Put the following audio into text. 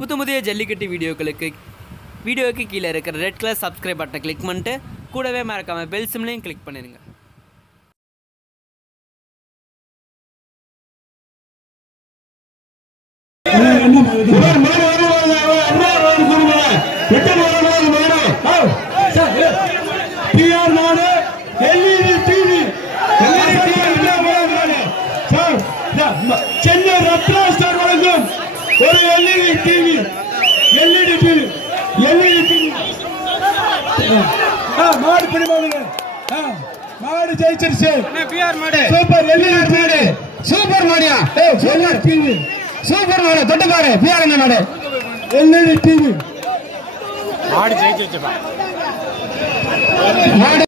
புது புதிய ஜல்லிக்கட்டு வீடியோக்களுக்கு வீடியோவுக்கு கீழே இருக்கிற ரெட் கலர் சப்ஸ்கிரைப் பட்டனை கிளிக் பண்ணிட்டு கூடவே மறக்காமல் பெல் சிம்லையும் கிளிக் பண்ணிடுங்க சென்னை ஒரு LED TV LED TV LED TV மாடு பிடிமாடுங்க மாடு ஜெயிச்சிருச்சு. சூப்பர் எல்இடி டிவி சூப்பர் மாடியா? சூப்பர் டிவி சூப்பர் மாடு தொட்டு பாரு. பிஆர் என்ன மாடு? எல்இடி டிவி மாடு